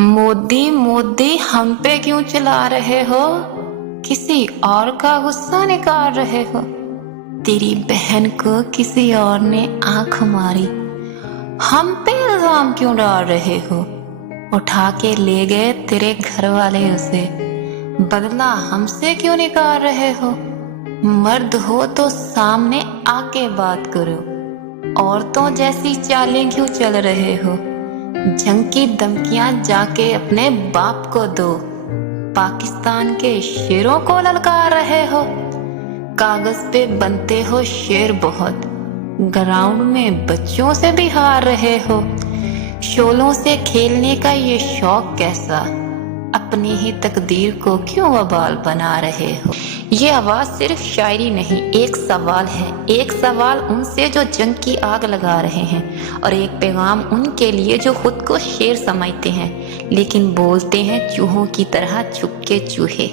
मोदी मोदी हम पे क्यों चला रहे हो? किसी और का गुस्सा निकाल रहे हो? तेरी बहन को किसी और ने आंख मारी, हम पे इल्जाम क्यों डाल रहे हो? उठा के ले गए तेरे घर वाले उसे, बदला हमसे क्यों निकाल रहे हो? मर्द हो तो सामने आके बात करो, औरतों जैसी चालें क्यों चल रहे हो? जंग की धमकियां जाके अपने बाप को दो, पाकिस्तान के शेरों को ललकार रहे हो। कागज पे बनते हो शेर बहुत, ग्राउंड में बच्चों से भी हार रहे हो। शोलों से खेलने का ये शौक कैसा, अपनी ही तकदीर को क्यों वबाल बना रहे हो? ये आवाज सिर्फ शायरी नहीं, एक सवाल है, एक सवाल उनसे जो जंग की आग लगा रहे हैं, और एक पैगाम उनके लिए जो खुद को शेर समझते हैं लेकिन बोलते हैं चूहों की तरह चुप के चूहे।